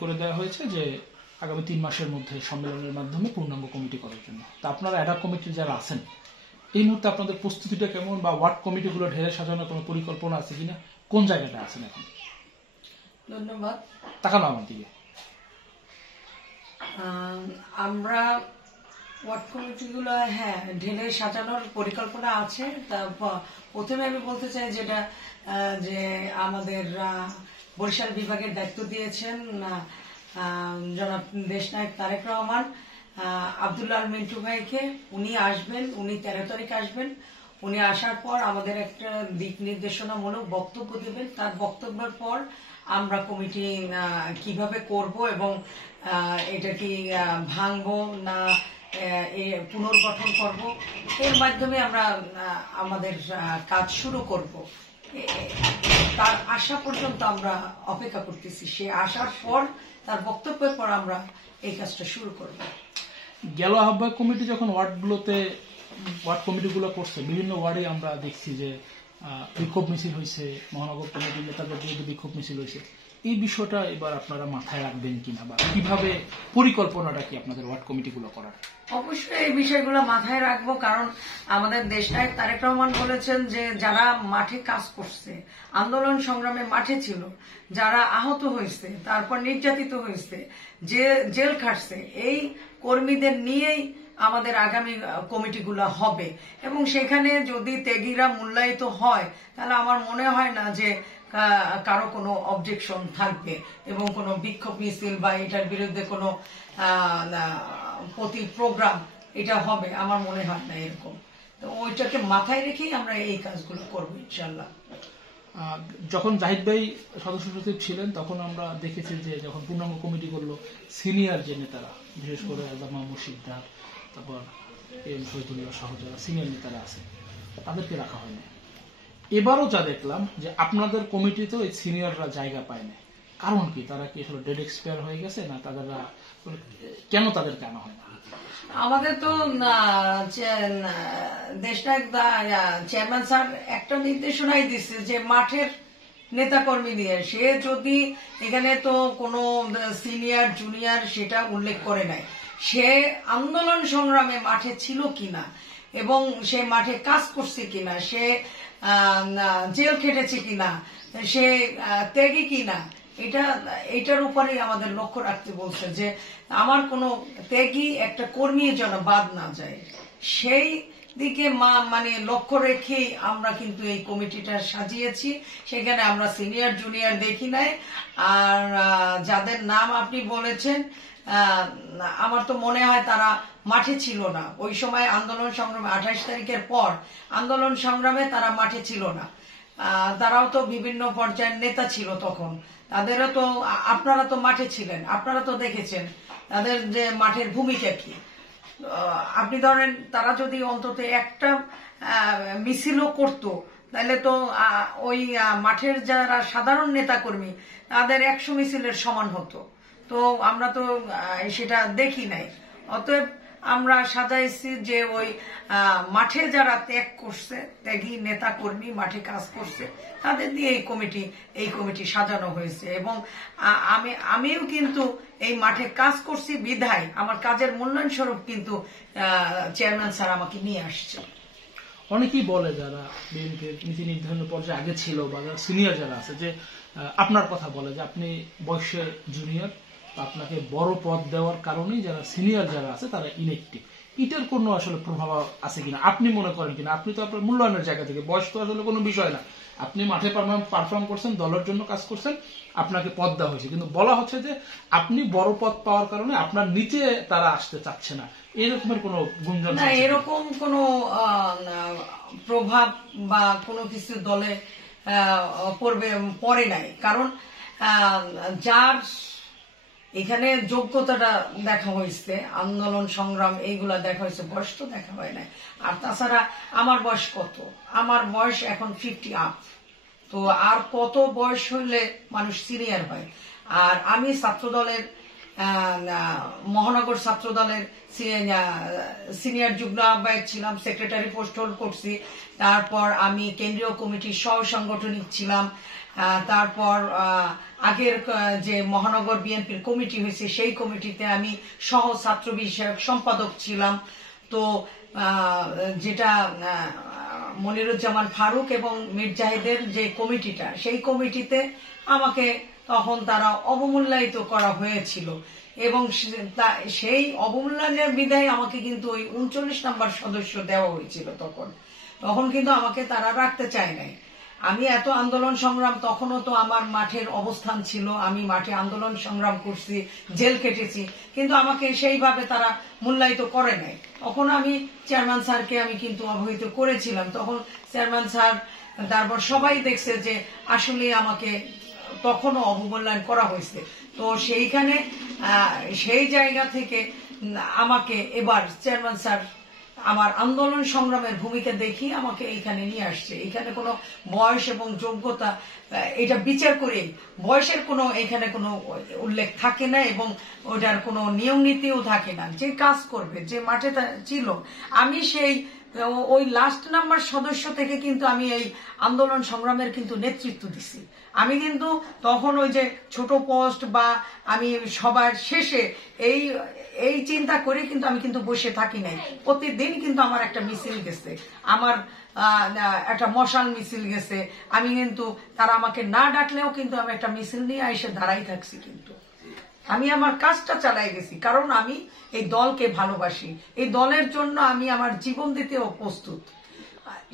করে দেওয়া হয়েছে যে আগামী 3 মাসের মধ্যে সম্মেলনের মাধ্যমে পূর্ণাঙ্গ কমিটি করার জন্য। তা আপনারা অ্যাডহক কমিটির যারা আছেন এই মুহূর্তে আপনাদের প্রস্তুতিটা কেমন, বা ওয়ার্ড কমিটিগুলো ঢেলে সাজানোর কোনো পরিকল্পনা আছে কিনা, কোন জায়গাটা আছেন এখন? ধন্যবাদ। তাকানো আমার দিকে। আমরা ওয়ার্ড কমিটিগুলো ঢেলে সাজানোর পরিকল্পনা আছে। প্রথমে আমি বলতে চাই যেটা যে আমাদের বরিশাল বিভাগের দায়িত্ব দিয়েছেন জনাব দেশনায়ক তারেক রহমান আব্দুল্লাহ আল মিন্টু ভাইকে। উনি আসবেন, উনি 13 তারিখ আসবেন। উনি আসার পর আমাদের একটা দিক নির্দেশনামূলক বক্তব্য দেবেন। তার বক্তব্যের পর আমরা কমিটি কিভাবে করব এবং এটা কি ভাঙবো না পুনর্গঠন করব, এর মাধ্যমে আমরা আমাদের কাজ শুরু করব। তার আসা পর্যন্ত আমরা অপেক্ষা করতেছি। সে আসার পর তার বক্তব্যের পর আমরা এই কাজটা শুরু করব। গেল আহ্বায়ক কমিটি যখন ওয়ার্ড কমিটিগুলো করছে, বিভিন্ন ওয়ার্ডে আমরা দেখছি যে বিক্ষোভ মিছিল হয়েছে, মহানগর কমিটির নেতাদের বিরুদ্ধে বিক্ষোভ মিছিল হয়েছে। এই বিষয়টা এবার আপনারা মাথায় রাখবেন কিনা, বা কিভাবে পরিকল্পনাটা কি আপনাদের ওয়ার্ড কমিটিগুলো করার? অবশ্যই এই বিষয়গুলো মাথায় রাখবো, কারণ আমাদের দেশনায়ক তারেক রহমান বলেছেন যে যারা মাঠে কাজ করছে, আন্দোলন সংগ্রামে মাঠে ছিল, যারা আহত হয়েছে, তারপর নির্যাতিত হয়েছে, যে জেল খাটছে, এই কর্মীদের নিয়েই আমাদের আগামী কমিটিগুলো হবে। এবং সেখানে যদি ত্যাগীরা মূল্যায়িত হয় তাহলে আমার মনে হয় না যে কারো কোনো অবজেকশন থাকবে এবং কোনো বিক্ষোভ মিছিল বা এটার বিরুদ্ধে কোনো প্রতি প্রোগ্রাম এটা হবে, আমার মনে হয় না এরকম। তো ওইটাকে মাথায় রেখেই আমরা এই কাজগুলো করবো ইনশাল্লাহ। যখন জাহিদ ভাই সদস্য সচিব ছিলেন তখন আমরা দেখেছি যে যখন পূর্ণাঙ্গ কমিটি করলো, সিনিয়র যে নেতারা, বিশেষ করে জামা মুর্শিদার, তারপর এম শহীদুল্লাহ সহ যারা সিনিয়র নেতারা আছে তাদেরকে রাখা হয়নি। এবারও যা দেখলাম যে আপনাদের কমিটিতেও এই সিনিয়ররা জায়গা পায় না। কারণ কি? তারা কি আসলে ডেড এক্সপায়ার হয়ে গেছে, না তাদেররা কেন তাদেরকে আনা হয় না? আমাদের তো দেশনায়ক চেয়ারম্যান স্যার একটা নির্দেশনাই দিচ্ছে যে মাঠের নেতাকর্মী দিয়ে, সে যদি এখানে তো কোনো সিনিয়র জুনিয়র সেটা উল্লেখ করে নাই, সে আন্দোলন সংগ্রামে মাঠে ছিল কিনা এবং সে মাঠে কাজ করছে কিনা, সে জেল খেটেছে কিনা, সে ত্যাগী কিনা, এটার উপরেই আমাদের লক্ষ্য রাখতে বলছে যে আমার কোনো ত্যাগী একটা কর্মী যেন বাদ না যায়। সেই দিকে মানে লক্ষ্য রেখেই আমরা কিন্তু এই কমিটিটা সাজিয়েছি। সেখানে আমরা সিনিয়র জুনিয়র দেখি নাই। আর যাদের নাম আপনি বলেছেন আমার তো মনে হয় তারা মাঠে ছিল না ওই সময় আন্দোলন সংগ্রামে। 28 তারিখের পর আন্দোলন সংগ্রামে তারা মাঠে ছিল না। তারাও তো বিভিন্ন পর্যায়ের নেতা ছিল তখন, তাদেরও তো, আপনারা তো মাঠে ছিলেন, আপনারা তো দেখেছেন তাদের যে মাঠের ভূমিকা কি। আপনি ধরেন তারা যদি অন্তত একটা মিছিলও করতো তাহলে তো ওই মাঠের যারা সাধারণ নেতাকর্মী তাদের 100 মিছিলের সমান হতো। তো আমরা তো সেটা দেখি নাই। অতএব আমরা সাজাইছি যে ওই মাঠে যারা ত্যাগ করছে, ত্যাগী নেতা কর্মী মাঠে কাজ করছে, তাদের দিয়ে এই কমিটি সাজানো হয়েছে। এবং আমিও কিন্তু এই মাঠে কাজ করছি বিধায় আমার কাজের মূল্যায়ন স্বরূপ কিন্তু চেয়ারম্যান স্যার আমাকে নিয়ে আসছে। অনেকেই বলে যারা বিএনপির নীতি নির্ধারণের পর্যায়ে আগে ছিল বা যারা সিনিয়র যারা আছে, যে আপনার কথা বলে যে আপনি বয়সে জুনিয়র, আপনাকে বড় পদ দেওয়ার কারণেই যারা সিনিয়র যারা আছে তারা ইনেকটিভ। এটার কোনো আসলে প্রভাব আছে কিনা আপনি মনে করেন কিনা? আপনি তো আপনার মূল্যায়নের জায়গা থেকে, বয়স তো আসলে কোনো বিষয় না, আপনি মাঠে পারফর্ম করছেন, দলের জন্য কাজ করছেন, আপনাকে পদ দেওয়া হয়েছে, কিন্তু বলা হচ্ছে যে আপনি বড় পদ পাওয়ার কারণে আপনার নিচে তারা আসতে চাচ্ছে না, এরকমের কোনো গুঞ্জন? না, এরকম কোনো প্রভাব বা কোনো কিছু দলে পড়ে নাই। কারণ যার এখানে যোগ্যতাটা দেখা হয়েছে, আন্দোলন সংগ্রাম এইগুলা দেখা হয়েছে, বয়স তো দেখা হয় না। আর তাছাড়া আমার বয়স কত? আমার বয়স এখন 50 আপ। তো আর কত বয়স হলে মানুষ সিনিয়র হয়? আর আমি ছাত্রদলের মহানগর ছাত্রদলের সিনিয়র যুগ্ম আহ্বায়ক ছিলাম, সেক্রেটারি পোস্ট হোল্ড করছি। তারপর আমি কেন্দ্রীয় কমিটির সহ সাংগঠনিক ছিলাম, তারপর আগের যে মহানগর বিএনপির কমিটি হয়েছে সেই কমিটিতে আমি সহ ছাত্র বিষয়ক সম্পাদক ছিলাম। তো যেটা মনিরুজ্জামান ফারুক এবং মীর জাহিদের যে কমিটিটা, সেই কমিটিতে আমাকে তখন তারা অবমূল্যায়িত করা হয়েছিল এবং সেই অবমূল্যায়নের বিদায় আমাকে কিন্তু ওই 39 নম্বর সদস্য দেওয়া হয়েছিল। তখন কিন্তু আমাকে তারা রাখতে চায় নাই। আমি এত আন্দোলন সংগ্রাম, তখনও তো আমার মাঠের অবস্থান ছিল, আমি মাঠে আন্দোলন সংগ্রাম করছি, জেল কেটেছি, কিন্তু আমাকে সেইভাবে তারা মূল্যায়িত করে নাই। তখন আমি চেয়ারম্যান স্যারকে আমি কিন্তু অবহিত করেছিলাম। তখন চেয়ারম্যান স্যার, তারপর সবাই দেখছে যে আসলে আমাকে তখনও অবমূল্যায়ন করা হয়েছে। তো সেইখানে সেই জায়গা থেকে আমাকে এবার চেয়ারম্যান স্যার আমার আন্দোলন সংগ্রামের ভূমিকা দেখি আমাকে এইখানে নিয়ে আসছে। এখানে কোনো বয়স এবং যোগ্যতা এটা বিচার করে বয়সের কোনো এখানে কোনো উল্লেখ থাকে না এবং ওটার কোনো নিয়ম নীতিও থাকে না। যে কাজ করবে, যে মাঠে ছিল, আমি সেই ওই লাস্ট নাম্বার সদস্য থেকে কিন্তু আমি এই আন্দোলন সংগ্রামের কিন্তু নেতৃত্ব দিছি। আমি কিন্তু তখন ওই যে ছোট পোস্ট বা আমি সবার শেষে এই চিন্তা করে কিন্তু আমি কিন্তু বসে থাকি নাই। প্রতিদিন কিন্তু আমার একটা মিছিল গেছে, আমার একটা মশাল মিছিল গেছে। আমি কিন্তু তারা আমাকে না ডাকলেও কিন্তু আমি একটা মিছিল নিয়ে এসে দাঁড়াই থাকছি। কিন্তু আমি আমার কাজটা চালাই গেছি, কারণ আমি এই দলকে ভালোবাসি, এই দলের জন্য আমি আমার জীবন দিতেও প্রস্তুত।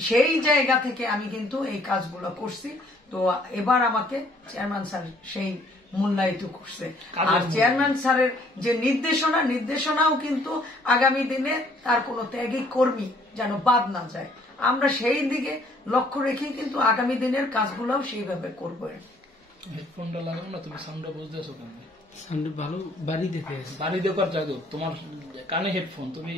সেই জায়গা থেকে আমি কিন্তু এই কাজগুলো করছি। তো এবার আমাকে চেয়ারম্যান স্যার সেই মূল্যায়িত করছে। আর চেয়ারম্যান স্যারের যে নির্দেশনাও কিন্তু আগামী দিনে তার কোনো ত্যাগী কর্মী যেন বাদ না যায়, আমরা সেই দিকে লক্ষ্য রেখে কিন্তু আগামী দিনের কাজগুলোও সেইভাবে করবো। হেডফোনটা লাগাও না, তুমি সাউন্ডটা বুঝতেছো কেন? সাউন্ড ভালো বাড়ি দেখে বাড়ি দেওয়ার জায়গা, তোমার কানে হেডফোন, তুমি